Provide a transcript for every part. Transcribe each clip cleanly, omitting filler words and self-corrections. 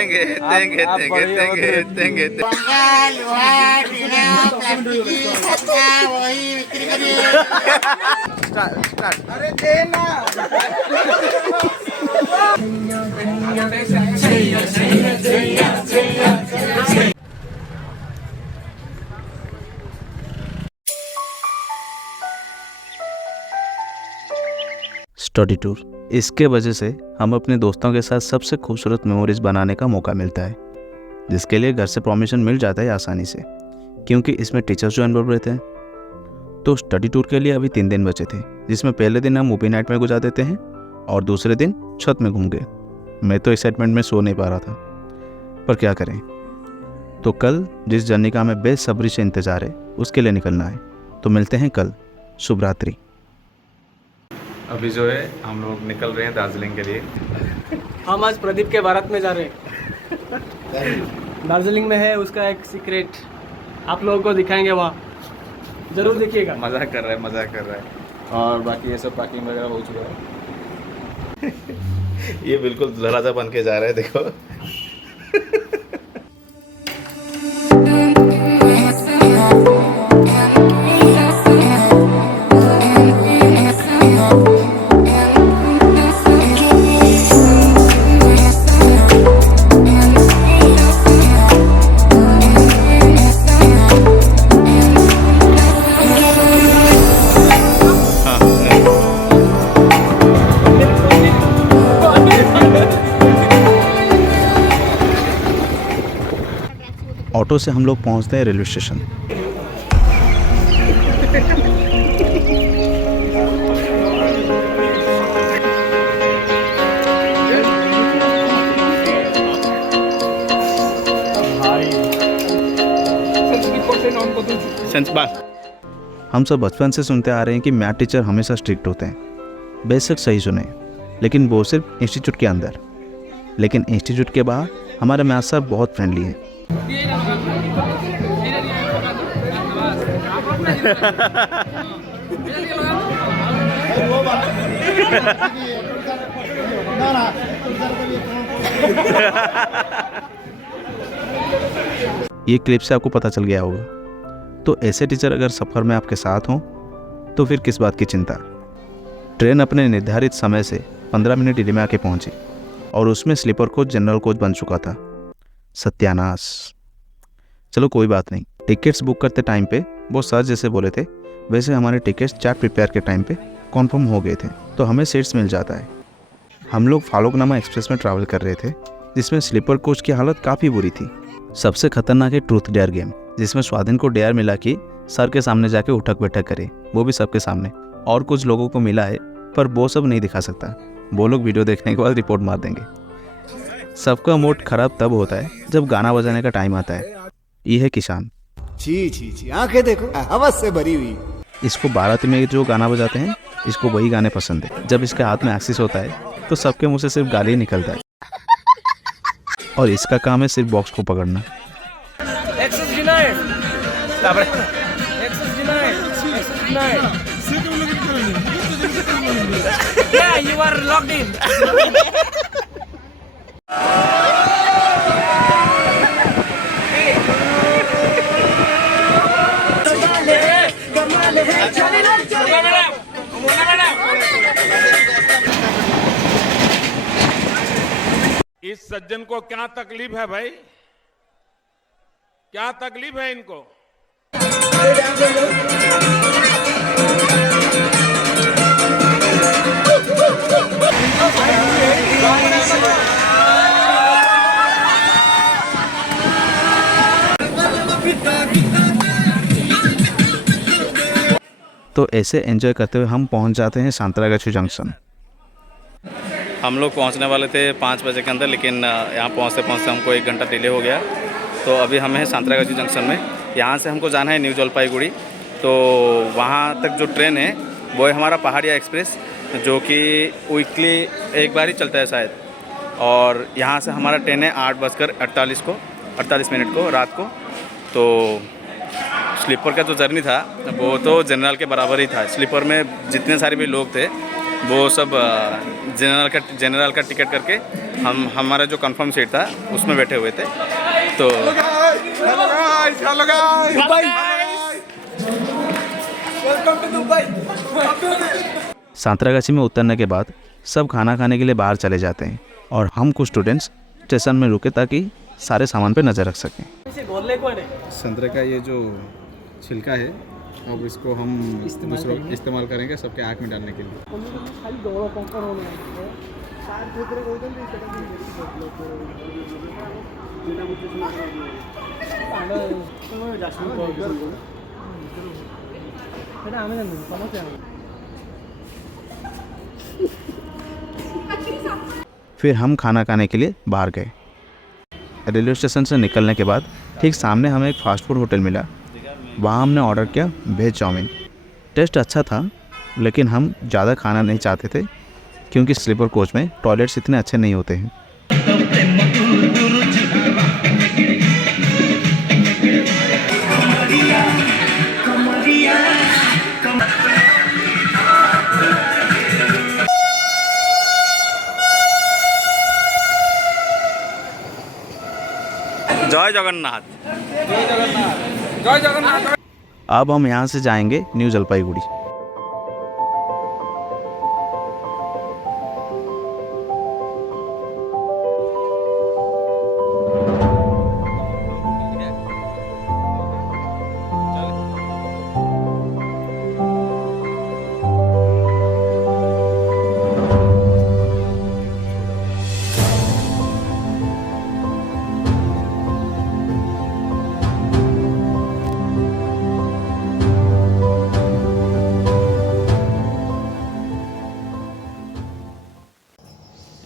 देंगे देंगे देंगे देंगे देंगे। अरे देना। स्टडी टूर, इसके वजह से हम अपने दोस्तों के साथ सबसे खूबसूरत मेमोरीज बनाने का मौका मिलता है, जिसके लिए घर से परमिशन मिल जाता है आसानी से, क्योंकि इसमें टीचर्स जो इन्वॉल्व रहते हैं। तो स्टडी टूर के लिए अभी 3 दिन बचे थे, जिसमें पहले दिन हम मूवी नाइट में गुजार देते हैं और दूसरे दिन छत में घूम गए। मैं तो एक्साइटमेंट में सो नहीं पा रहा था, पर क्या करें। तो कल जिस जर्नी का हमें बेसब्री से इंतज़ार है उसके लिए निकलना है। तो मिलते हैं कल। शुभ रात्रि। अभी जो है हम लोग निकल रहे हैं दार्जिलिंग के लिए। हम आज प्रदीप के बारात में जा रहे हैं। दार्जिलिंग में है उसका एक सीक्रेट, आप लोगों को दिखाएंगे, वहाँ जरूर देखिएगा। मजाक कर रहा है। और बाकी ये सब पैकिंग वगैरह हो चुका है। ये बिल्कुल दुल्हा बन के जा रहा है, देखो। ऑटो से हम लोग पहुंचते हैं रेलवे स्टेशन। हम सब बचपन से सुनते आ रहे हैं कि मैथ टीचर हमेशा स्ट्रिक्ट होते हैं। बेशक सही सुने, लेकिन वो सिर्फ इंस्टीट्यूट के अंदर। लेकिन इंस्टीट्यूट के बाहर हमारे मैथ सर बहुत फ्रेंडली हैं। ये क्लिप से आपको पता चल गया होगा। तो ऐसे टीचर अगर सफ़र में आपके साथ हों तो फिर किस बात की चिंता। ट्रेन अपने निर्धारित समय से 15 मिनट डिले में आके पहुंची और उसमें स्लीपर कोच जनरल कोच बन चुका था। सत्यानाश। चलो कोई बात नहीं। टिकट्स बुक करते टाइम पे वो सर जैसे बोले थे वैसे हमारे टिकट्स चार्ट प्रिपेयर के टाइम पे कॉन्फर्म हो गए थे, तो हमें सीट्स मिल जाता है। हम लोग फालुकनामा एक्सप्रेस में ट्रैवल कर रहे थे, जिसमें स्लीपर कोच की हालत काफ़ी बुरी थी। सबसे खतरनाक है ट्रूथ डेयर गेम, जिसमें स्वाधीन को डेयर मिला कि सर के सामने जाके उठक बैठक करे, वो भी सबके सामने। और कुछ लोगों को मिला है, पर वो सब नहीं दिखा सकता। वो लोग वीडियो देखने के बाद रिपोर्ट मार देंगे। सबका मूड खराब तब होता है जब गाना बजाने का टाइम आता है। ये है किसान। छी आंखें देखो, हवस से भरी हुई। इसको बारात में जो गाना बजाते हैं, इसको वही गाने पसंद है। जब इसके हाथ में एक्सिस होता है तो सबके मुंह से सिर्फ गाली निकलता है, और इसका काम है सिर्फ बॉक्स को पकड़ना। Access denied. Access denied. Access denied. Yeah, you are logged in. इस सज्जन को क्या तकलीफ है भाई? क्या तकलीफ है इनको? तो ऐसे एंजॉय करते हुए हम पहुंच जाते हैं सांतरागाछी जंक्शन। हम लोग पहुंचने वाले थे 5 बजे के अंदर, लेकिन यहाँ पहुंचते पहुंचते हमको 1 घंटा डिले हो गया। तो अभी हम हैं सांतरागाछी जंक्शन में। यहाँ से हमको जाना है न्यू जलपाईगुड़ी। तो वहाँ तक जो ट्रेन है वो है हमारा पहाड़िया एक्सप्रेस, जो कि वीकली एक बार ही चलता है शायद। और यहाँ से हमारा ट्रेन है 8:48 को रात को। तो स्लीपर का जो जर्नी था वो तो जनरल के बराबर ही था। स्लीपर में जितने सारे भी लोग थे वो सब जनरल का टिकट करके हमारा जो कंफर्म सीट था उसमें बैठे हुए थे। तो सांतरागाछी में उतरने के बाद सब खाना खाने के लिए बाहर चले जाते हैं और हम कुछ स्टूडेंट्स स्टेशन में रुके ताकि सारे सामान पे नज़र रख सकें। संतरे का ये जो छिलका है अब इसको हम इस्तेमाल करेंगे सबके आँख में डालने के लिए। फिर हम खाना खाने के लिए बाहर गए। रेलवे स्टेशन से निकलने के बाद ठीक सामने हमें एक फास्ट फूड होटल मिला। वहाँ हमने ऑर्डर किया वेज चाउमीन। टेस्ट अच्छा था लेकिन हम ज़्यादा खाना नहीं चाहते थे क्योंकि स्लीपर कोच में टॉयलेट्स इतने अच्छे नहीं होते हैं। जय जगन्नाथ। अब हम यहाँ से जाएंगे न्यू जलपाईगुड़ी।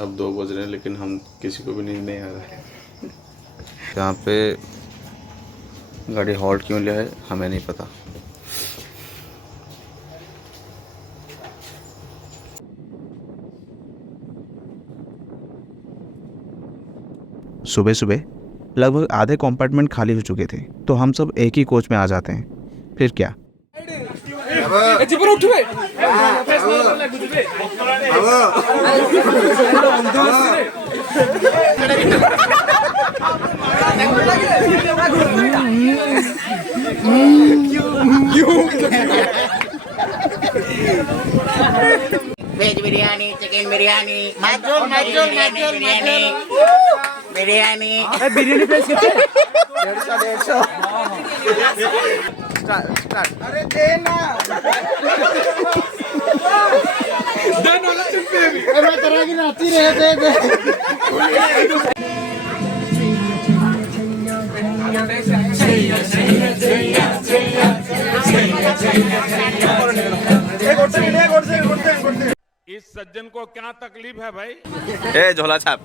अब 2 बज रहे हैं लेकिन हम किसी को भी नींद नहीं आ रहा है। यहाँ पे गाड़ी हॉल्ट क्यों लिया है हमें नहीं पता। सुबह सुबह लगभग आधे कंपार्टमेंट खाली हो चुके थे तो हम सब एक ही कोच में आ जाते हैं। फिर क्या, veg biryani, chicken biryani, mutton biryani, biryani. Biryani price कितने? 150। अरे देना मैं तरह की नाती रहे थे। इस सज्जन को क्या तकलीफ है भाई? ए झोला छाप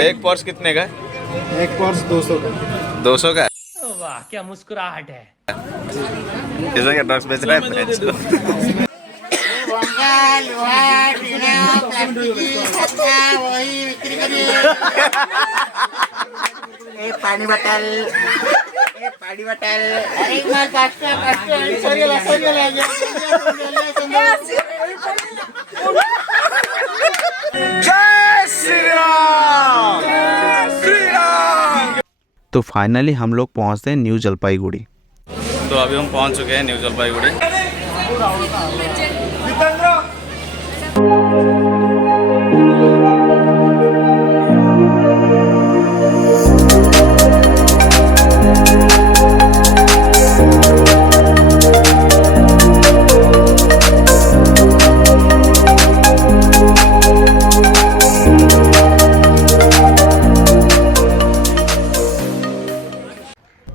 एक पर्स कितने का? एक पर्स 200 का। 200 का? वाह क्या मुस्कुराहट है। इसमें क्या ड्रग्स बेच रहा है? वही बिक्री करिए। पानी बोतल, पानी बोतल। अरे मार कास्ट सॉरी जय श्री राम, जय श्री राम। तो फाइनली हम लोग पहुँचते हैं न्यू जलपाईगुड़ी। तो अभी हम पहुंच चुके हैं न्यू जलपाईगुड़ी।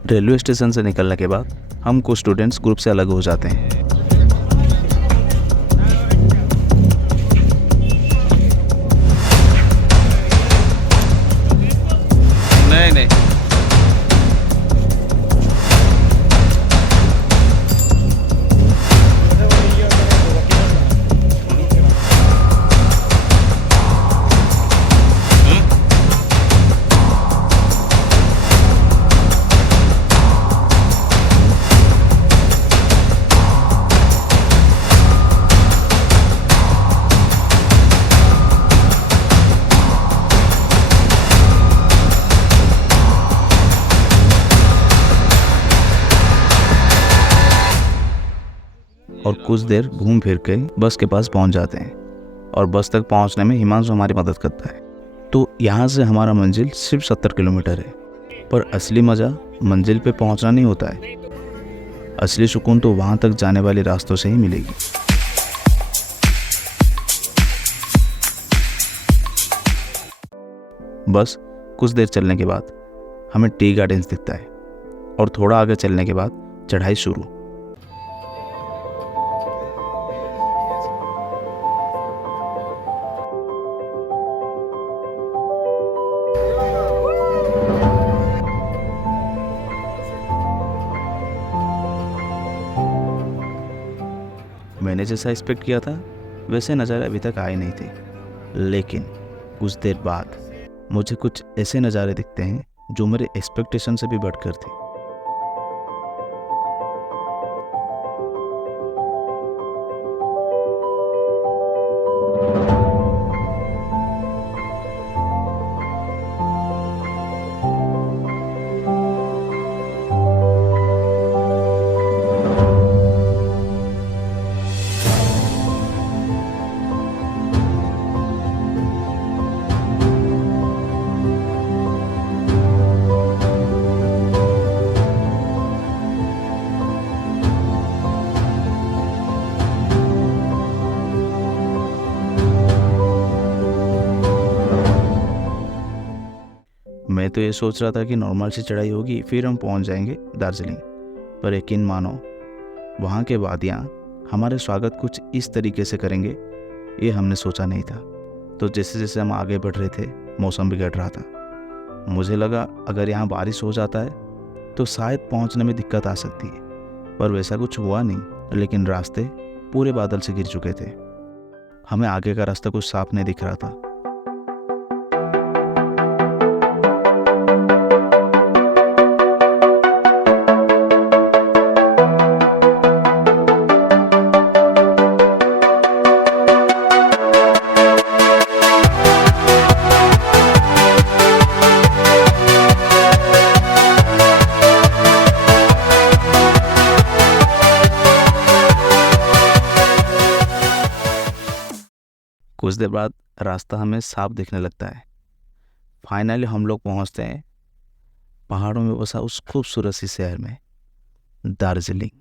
रेलवे स्टेशन से निकलने के बाद हम कुछ स्टूडेंट्स ग्रुप से अलग हो जाते हैं। नहीं नहीं और कुछ देर घूम फिर के बस के पास पहुंच जाते हैं और बस तक पहुंचने में हिमांशु हमारी मदद करता है। तो यहाँ से हमारा मंजिल सिर्फ 70 किलोमीटर है, पर असली मज़ा मंजिल पे पहुंचना नहीं होता है। असली सुकून तो वहाँ तक जाने वाले रास्तों से ही मिलेगी। बस कुछ देर चलने के बाद हमें टी गार्डन्स दिखता है और थोड़ा आगे चलने के बाद चढ़ाई शुरू। मैंने जैसा एक्सपेक्ट किया था वैसे नज़ारे अभी तक आए नहीं थे, लेकिन कुछ देर बाद मुझे कुछ ऐसे नज़ारे दिखते हैं जो मेरे एक्सपेक्टेशन से भी बढ़कर थे। मैं तो ये सोच रहा था कि नॉर्मल सी चढ़ाई होगी फिर हम पहुंच जाएंगे दार्जिलिंग, पर यकीन मानो वहाँ के वादियाँ हमारे स्वागत कुछ इस तरीके से करेंगे ये हमने सोचा नहीं था। तो जैसे जैसे हम आगे बढ़ रहे थे मौसम बिगड़ रहा था। मुझे लगा अगर यहाँ बारिश हो जाता है तो शायद पहुँचने में दिक्कत आ सकती है, पर वैसा कुछ हुआ नहीं। लेकिन रास्ते पूरे बादल से घिर चुके थे, हमें आगे का रास्ता कुछ साफ नहीं दिख रहा था। कुछ देर बाद रास्ता हमें साफ दिखने लगता है। फाइनली हम लोग पहुंचते हैं पहाड़ों में बसा उस खूबसूरत सी शहर में, दार्जिलिंग।